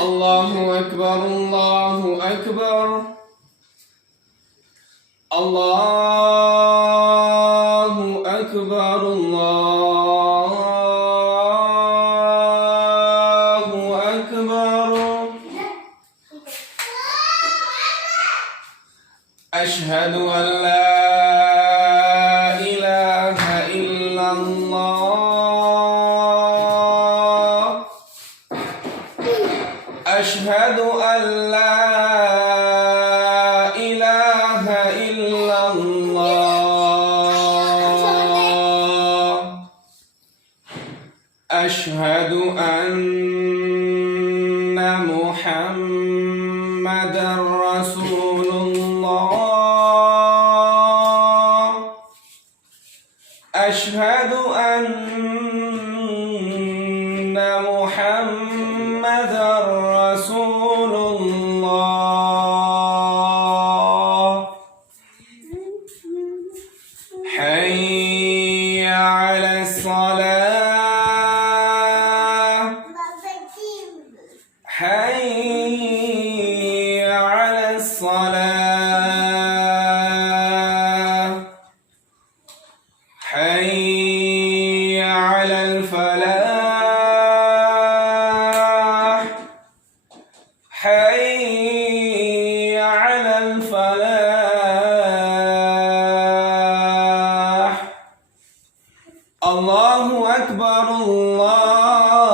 الله أكبر الله أكبر الله أكبر الله أكبر أشهد أن لا إله إلا الله أشهد أن لا إله إلا الله أشهد أن محمدًا رسول الله أشهد أن محمدًا رسول الله حي على الصلاة حي على الصلاة حي على الفلاح حي على الفلاح الله أكبر الله